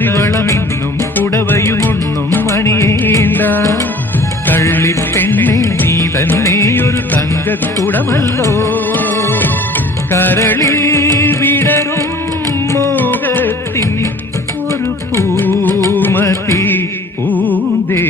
കരിവളമിന്നും പുടവയുമൊന്നും അണിയേണ്ട. കള്ളിപ്പെണ്ണെ നീ തന്നെ ഒരു തങ്കക്കുടമല്ലോ. കരളിൽ വിടരും മോഹത്തിൻ ഒരു പൂമതി പൂന്തേ